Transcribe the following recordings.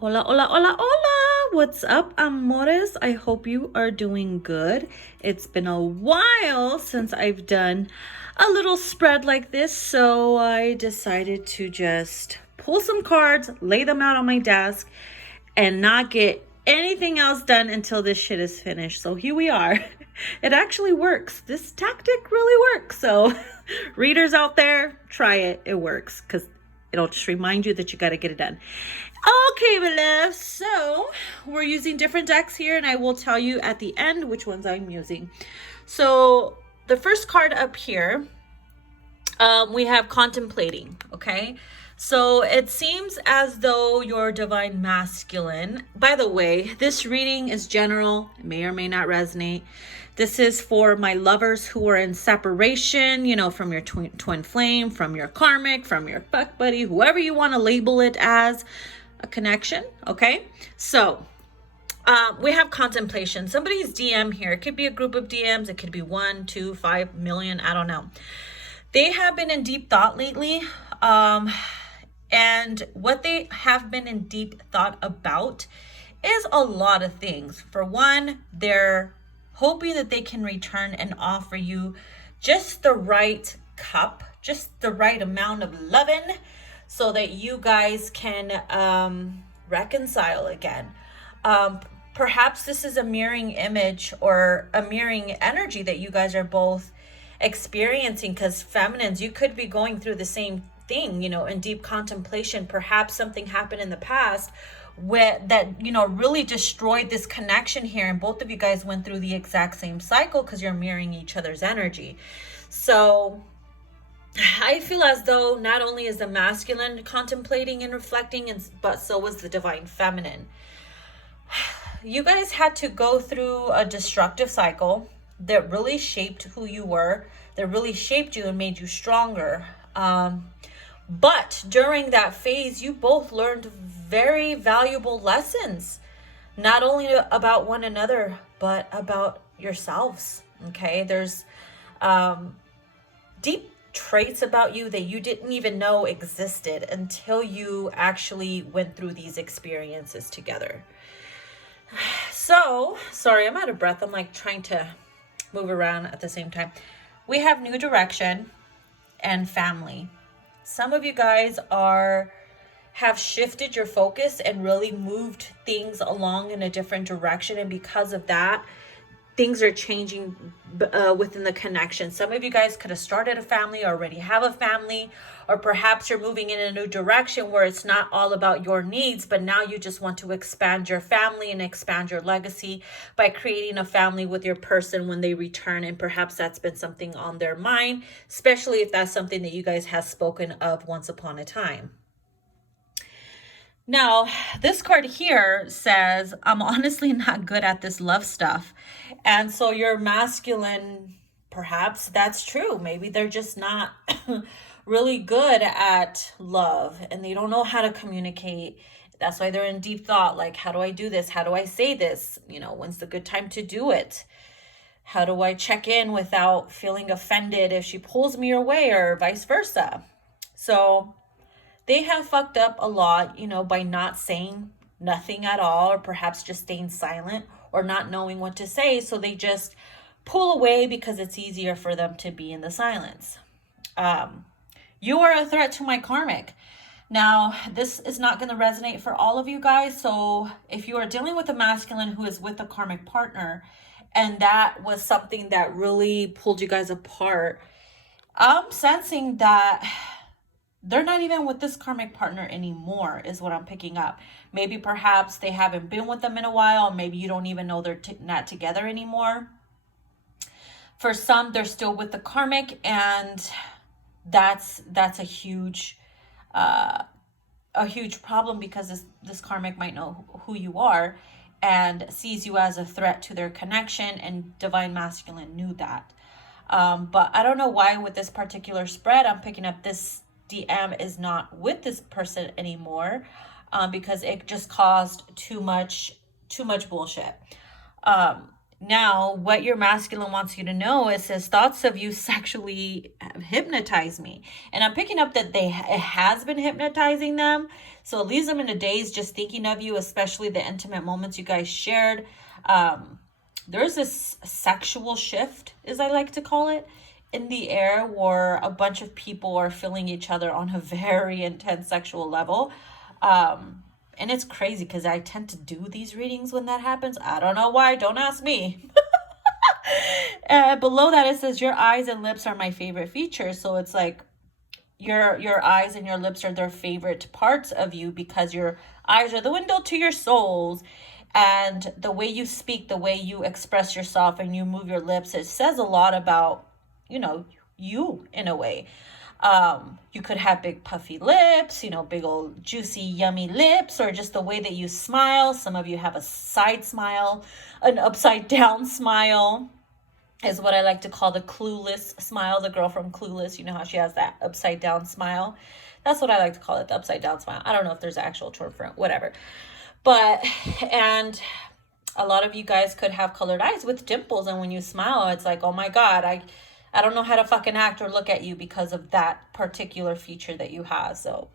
Hola, hola, hola, hola. What's up, amores? I hope you are doing good. It's been a while since I've done a little spread like this, so I decided to just pull some cards, lay them out on my desk, and not get anything else done until this shit is finished. So here we are. It actually works. This tactic really works. So readers out there, try it. It works because it'll just remind you that you got to get it done. Okay, my love. So we're using different decks here, and I will tell you at the end which ones I'm using. So the first card up here, we have contemplating. Okay, so it seems as though your divine masculine, by the way, this reading is general, it may or may not resonate. This is for my lovers who are in separation, you know, from your twin flame, from your karmic, from your fuck buddy, whoever you want to label it as a connection. Okay, so we have contemplation. Somebody's DM here. It could be a group of DMs. It could be 1, 2, 5 million. I don't know. They have been in deep thought lately. And what they have been in deep thought about is a lot of things. For one, they're hoping that they can return and offer you just the right cup, just the right amount of loving so that you guys can reconcile again. Perhaps this is a mirroring image or a mirroring energy that you guys are both experiencing, because feminines, you could be going through the same thing, you know, in deep contemplation. Perhaps something happened in the past that, you know, really destroyed this connection here, and both of you guys went through the exact same cycle because you're mirroring each other's energy. So I feel as though not only is the masculine contemplating and reflecting, but so was the divine feminine. You guys had to go through a destructive cycle that really shaped who you were, that really shaped you and made you stronger. But during that phase, you both learned very valuable lessons, not only about one another, but about yourselves. Okay, there's deep traits about you that you didn't even know existed until you actually went through these experiences together. So, sorry, I'm out of breath. I'm like trying to move around at the same time. We have new direction and family. Some of you guys have shifted your focus and really moved things along in a different direction, and because of that, things are changing within the connection. Some of you guys could have started a family, already have a family, or perhaps you're moving in a new direction where it's not all about your needs, but now you just want to expand your family and expand your legacy by creating a family with your person when they return. And perhaps that's been something on their mind, especially if that's something that you guys have spoken of once upon a time. Now, this card here says, I'm honestly not good at this love stuff. And so your masculine, perhaps that's true. Maybe they're just not really good at love and they don't know how to communicate. That's why they're in deep thought. Like, how do I do this? How do I say this? You know, when's the good time to do it? How do I check in without feeling offended if she pulls me away, or vice versa? So they have fucked up a lot, you know, by not saying nothing at all, or perhaps just staying silent or not knowing what to say. So they just pull away because it's easier for them to be in the silence. You are a threat to my karmic. Now, this is not going to resonate for all of you guys. So if you are dealing with a masculine who is with a karmic partner, and that was something that really pulled you guys apart, I'm sensing that they're not even with this karmic partner anymore, is what I'm picking up. Maybe perhaps they haven't been with them in a while. Maybe you don't even know they're not together anymore. For some, they're still with the karmic, and that's a huge problem, because this karmic might know who you are and sees you as a threat to their connection, and divine masculine knew that. But I don't know why with this particular spread, I'm picking up this DM is not with this person anymore, because it just caused too much bullshit. Now, what your masculine wants you to know is his thoughts of you sexually hypnotize me. And I'm picking up that it has been hypnotizing them. So it leaves them in a daze just thinking of you, especially the intimate moments you guys shared. There's this sexual shift, as I like to call it, in the air where a bunch of people are feeling each other on a very intense sexual level. And it's crazy because I tend to do these readings when that happens. I don't know why. Don't ask me. Below that, it says your eyes and lips are my favorite features. So it's like your eyes and your lips are their favorite parts of you because your eyes are the window to your souls. And the way you speak, the way you express yourself and you move your lips, it says a lot about, you in a way. You could have big puffy lips, big old juicy yummy lips, or just the way that you smile. Some of you have a side smile, an upside down smile is what I like to call the clueless smile. The girl from Clueless, you know how she has that upside down smile. That's what I like to call it, the upside down smile. I don't know if there's an actual term for it, whatever. And a lot of you guys could have colored eyes with dimples, and when you smile, it's like, oh my God, I don't know how to fucking act or look at you because of that particular feature that you have. So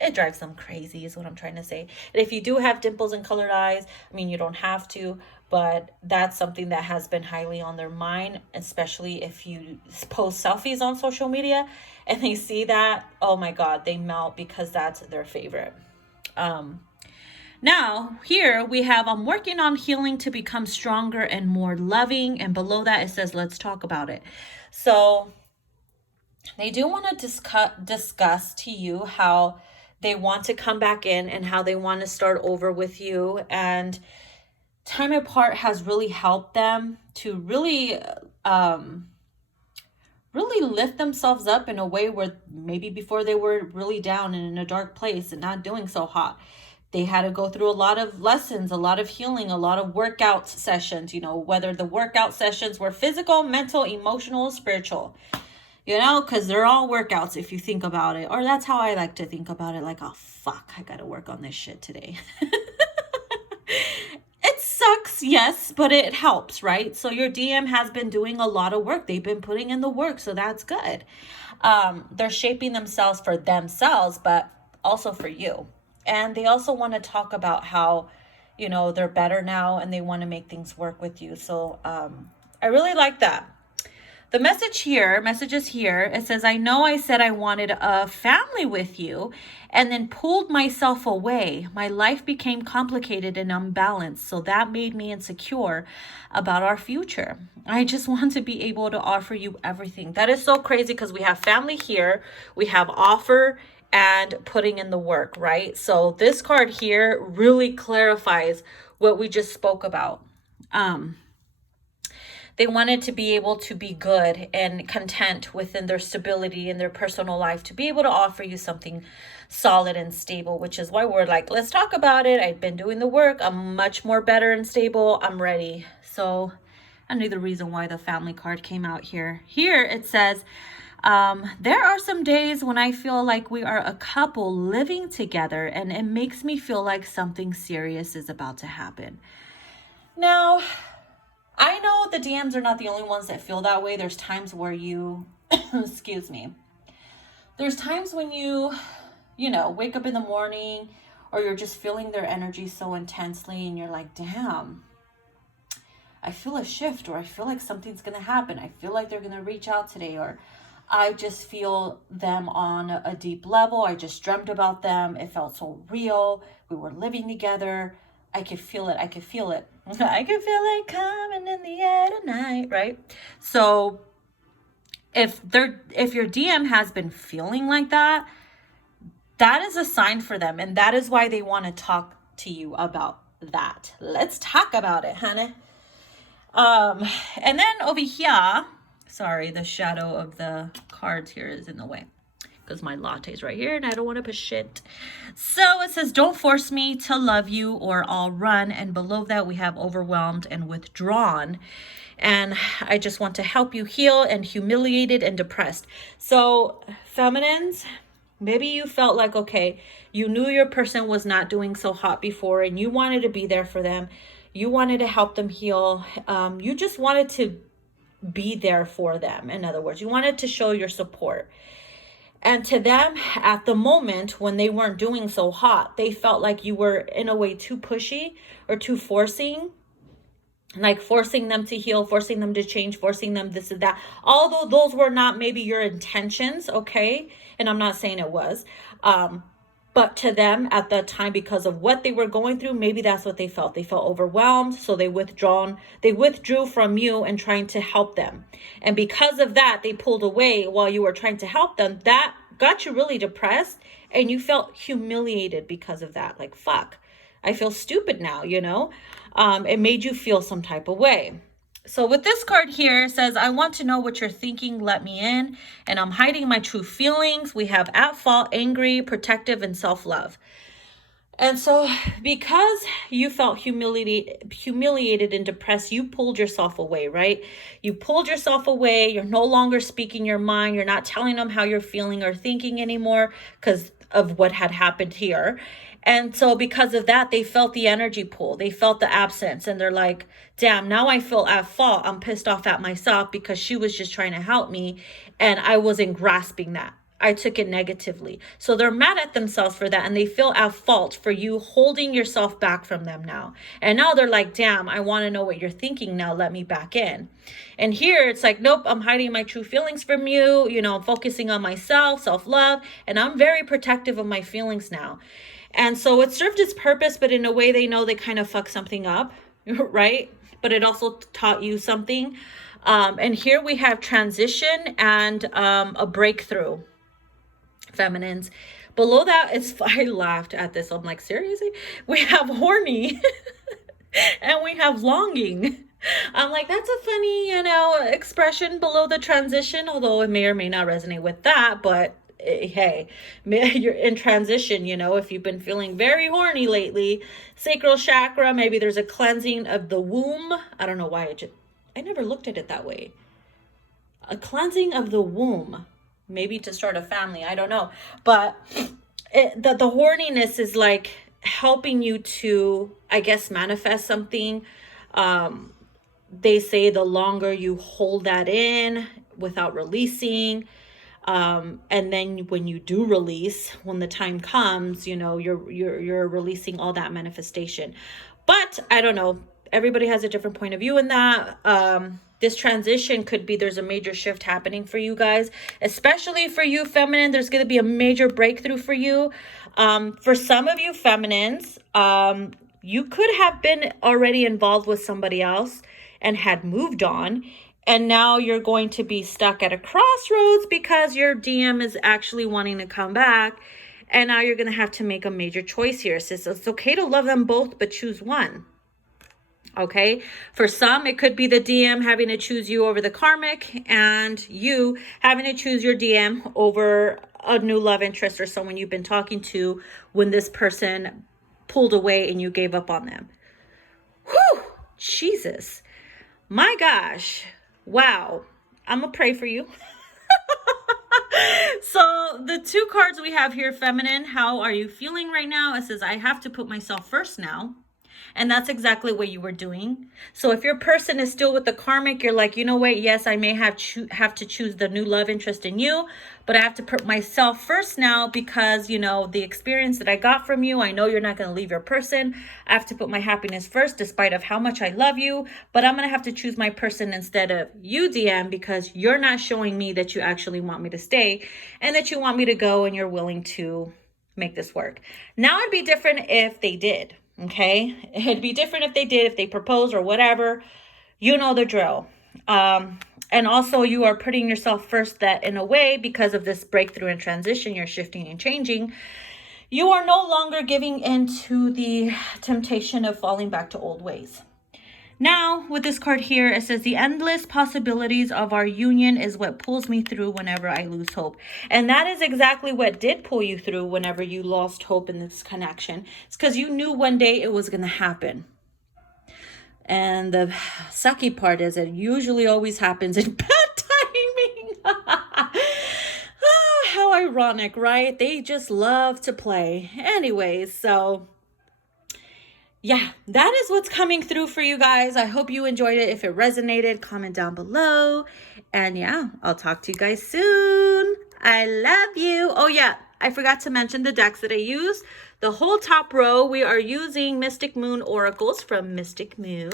it drives them crazy is what I'm trying to say. And if you do have dimples and colored eyes, you don't have to, but that's something that has been highly on their mind, especially if you post selfies on social media and they see that, oh my God, they melt because that's their favorite. Now, here we have, I'm working on healing to become stronger and more loving. And below that, it says, let's talk about it. So they do want to discuss to you how they want to come back in and how they want to start over with you. And time apart has really helped them to really lift themselves up in a way where maybe before they were really down and in a dark place and not doing so hot. They had to go through a lot of lessons, a lot of healing, a lot of workout sessions, whether the workout sessions were physical, mental, emotional, spiritual, because they're all workouts if you think about it. Or that's how I like to think about it. Like, oh, fuck, I got to work on this shit today. It sucks, yes, but it helps, right? So your DM has been doing a lot of work. They've been putting in the work, so that's good. They're shaping themselves for themselves, but also for you. And they also want to talk about how, they're better now and they want to make things work with you. So I really like that. The messages here, it says, I know I said I wanted a family with you and then pulled myself away. My life became complicated and unbalanced. So that made me insecure about our future. I just want to be able to offer you everything. That is so crazy because we have family here. We have offer and putting in the work, right? So this card here really clarifies what we just spoke about. They wanted to be able to be good and content within their stability in their personal life, to be able to offer you something solid and stable, which is why we're like, let's talk about it. I've been doing the work. I'm much more better and stable. I'm ready. So I knew the reason why the family card came out here. Here it says, there are some days when I feel like we are a couple living together and it makes me feel like something serious is about to happen. Now, I know the DMs are not the only ones that feel that way. There's times where you, excuse me. There's times when you wake up in the morning or you're just feeling their energy so intensely and you're like, damn, I feel a shift, or I feel like something's going to happen. I feel like they're going to reach out today, or I just feel them on a deep level. I just dreamt about them. It felt so real. We were living together. I could feel it. I could feel it. I could feel it coming in the air tonight, right? So if your DM has been feeling like that, that is a sign for them. And that is why they want to talk to you about that. Let's talk about it, honey. And then over here, sorry, the shadow of the cards here is in the way because my latte's right here and I don't want to push shit. So it says, don't force me to love you or I'll run. And below that we have overwhelmed and withdrawn. And I just want to help you heal, and humiliated and depressed. So feminines, maybe you felt like, okay, you knew your person was not doing so hot before and you wanted to be there for them. You wanted to help them heal. You just wanted to be there for them. In other words, you wanted to show your support. And to them, at the moment when they weren't doing so hot, they felt like you were in a way too pushy or too forcing, like forcing them to heal, forcing them to change, forcing them this and that. Although those were not maybe your intentions, okay? And I'm not saying it was. But to them at that time, because of what they were going through, maybe that's what they felt. They felt overwhelmed, so they withdrew from you and trying to help them. And because of that, they pulled away while you were trying to help them. That got you really depressed, and you felt humiliated because of that. Like, fuck, I feel stupid now, you know? It made you feel some type of way. So with this card here, it says, I want to know what you're thinking, let me in, and I'm hiding my true feelings. We have at fault, angry, protective, and self-love. And so because you felt humiliated and depressed, you pulled yourself away, right? You pulled yourself away. You're no longer speaking your mind. You're not telling them how you're feeling or thinking anymore because of what had happened here. And so because of that, they felt the energy pull. They felt the absence. And they're like, damn, now I feel at fault. I'm pissed off at myself because she was just trying to help me. And I wasn't grasping that. I took it negatively. So they're mad at themselves for that. And they feel at fault for you holding yourself back from them now. And now they're like, damn, I want to know what you're thinking now. Let me back in. And here it's like, nope, I'm hiding my true feelings from you. You know, I'm focusing on myself, self-love. And I'm very protective of my feelings now. And so it served its purpose, but in a way they know they kind of fucked something up, right? But it also taught you something. And here we have transition and a breakthrough, feminines. Below that, I laughed at this. I'm like, seriously? We have horny and we have longing. I'm like, that's a funny, you know, expression below the transition, although it may or may not resonate with that, but hey, you're in transition, you know, if you've been feeling very horny lately, sacral chakra, maybe there's a cleansing of the womb. I don't know why I never looked at it that way. A cleansing of the womb, maybe to start a family. I don't know. But the horniness is like helping you to, I guess, manifest something. They say the longer you hold that in without releasing, and then when you do release, when the time comes, you know, you're releasing all that manifestation. But I don't know, everybody has a different point of view in that. This transition could be, there's a major shift happening for you guys, especially for you feminine. There's going to be a major breakthrough for you. For some of you feminines, you could have been already involved with somebody else and had moved on. And now you're going to be stuck at a crossroads because your DM is actually wanting to come back. And now you're going to have to make a major choice here. It says it's okay to love them both, but choose one. Okay. For some, it could be the DM having to choose you over the karmic, and you having to choose your DM over a new love interest or someone you've been talking to when this person pulled away and you gave up on them. Whew, Jesus. My gosh. Wow. I'm going to pray for you. So the two cards we have here, feminine, how are you feeling right now? It says, I have to put myself first now. And that's exactly what you were doing. So if your person is still with the karmic, you're like, you know what? Yes, I may have to choose the new love interest in you, but I have to put myself first now because, you know, the experience that I got from you, I know you're not going to leave your person. I have to put my happiness first, despite of how much I love you, but I'm going to have to choose my person instead of you, DM, because you're not showing me that you actually want me to stay and that you want me to go and you're willing to make this work. Now it'd be different if they did. Okay, it'd be different if they did, if they proposed or whatever. You know the drill. And also you are putting yourself first, that in a way, because of this breakthrough and transition, you're shifting and changing. You are no longer giving into the temptation of falling back to old ways. Now, with this card here, it says, the endless possibilities of our union is what pulls me through whenever I lose hope. And that is exactly what did pull you through whenever you lost hope in this connection. It's because you knew one day it was going to happen. And the sucky part is it usually always happens in bad timing. How ironic, right? They just love to play. Anyways, so yeah, that is what's coming through for you guys. I hope you enjoyed it. If it resonated, comment down below. And yeah, I'll talk to you guys soon. I love you. Oh yeah, I forgot to mention the decks that I use. The whole top row, we are using Mystic Moon Oracles from Mystic Moon.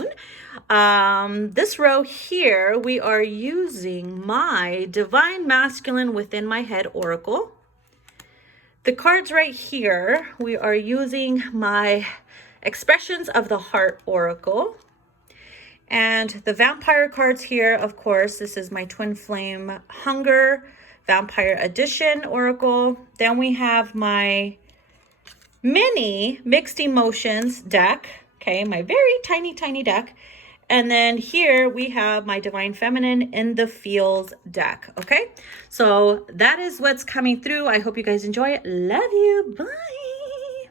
This row here, we are using my Divine Masculine Within My Head Oracle. The cards right here, we are using my Expressions of the Heart Oracle. And the vampire cards here, of course, this is my Twin Flame Hunger Vampire Edition Oracle. Then we have my mini Mixed Emotions deck. Okay, my very tiny, tiny deck. And then here we have my Divine Feminine in the Feels deck. Okay, so that is what's coming through. I hope you guys enjoy it. Love you. Bye.